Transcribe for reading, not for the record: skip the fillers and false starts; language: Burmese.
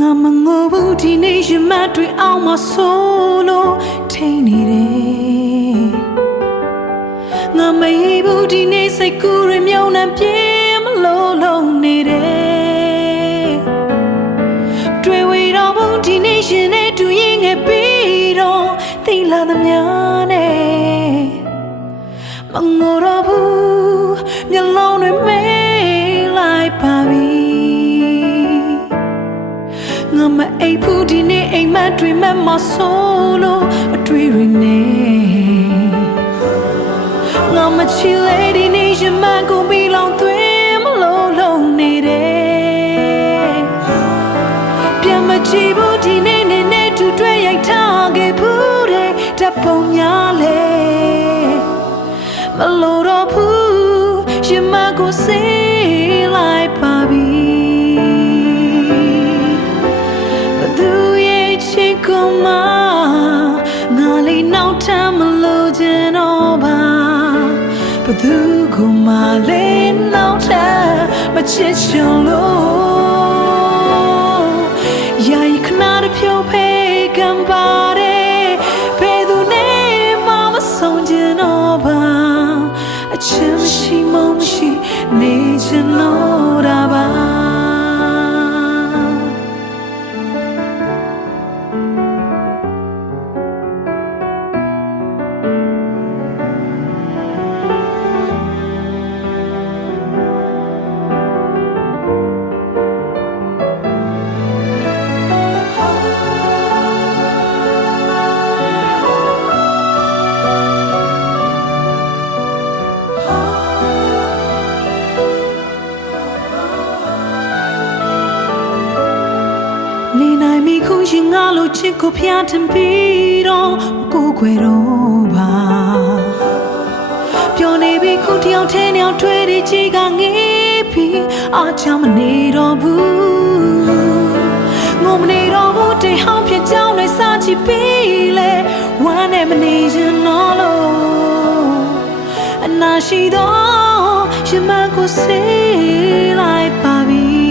ငါမငိုဘူးဒီနေ့ရမတ်တွေအောင်မဆိုလို့ထိန်နေတယ်ငါမအေးဘူးဒီနေ့စိတ်ကူးရမြုံနှံပြေမလို့လုံးနေတယ်တွေ့ဝေတော့ဘူးဒီနေ့ရှင်နဲ့တူရင်ငယ်ပြီးတော့သိလာသမျှနဲ့မငိုတော့ဘူးမျက်လုံးတွေမေးလိုက်ပါပြီငါမအိပ်ဘူးဒီနေ့အိမ်မက်တွေမဲ့မဆိုးလို့အတွေ့ရနေငါမချီလေဒီနေ့ရမန်ကိုပြီးလောင်သွင်းမလို့လုံးနေတယ်ပြန်မကြည့်ဘူးဒီနေ့နဲ့တူတွေ့ရိုက်ထားခဲ့ဘူးတဲ့တပုံများလေမလို့တော့ဘူးရမန်ကိုစေးလိုက်ပါပြီငါလေးနောက်ထပ်မလို့ချင်တော့ပါဘသူကမှလေးနောက်ထပ်မချစ်ချင်လို့ယာယီခဏတဖြုတ်ဖေးကံပါတယ်ဘယ်သူနဲ့မှမဆုံးချင်တော့ပါအချင်မရှိမမရှိနေချင်တော့တာပါနေနိုင်မိခုရင်ငါလိုချစ်ကိုဖျားထင်ပြီးတော့ကိုယ်ွယ်တော့ပါပြောနေပြီခုတယောက်ထဲနဲ့တွေ့တဲ့ချီကငေးပြီးအားချမနေတော့ဘူးငုံမနေတော့ဘူးတိတ်ဟောင်းဖြစ်ကြောင်းနဲ့စားချပြီးလေဝမ်းနဲ့မနေချင်တော့လို့အနာရှိတော့ရင်မကိုစေးလိုက်ပါပြီ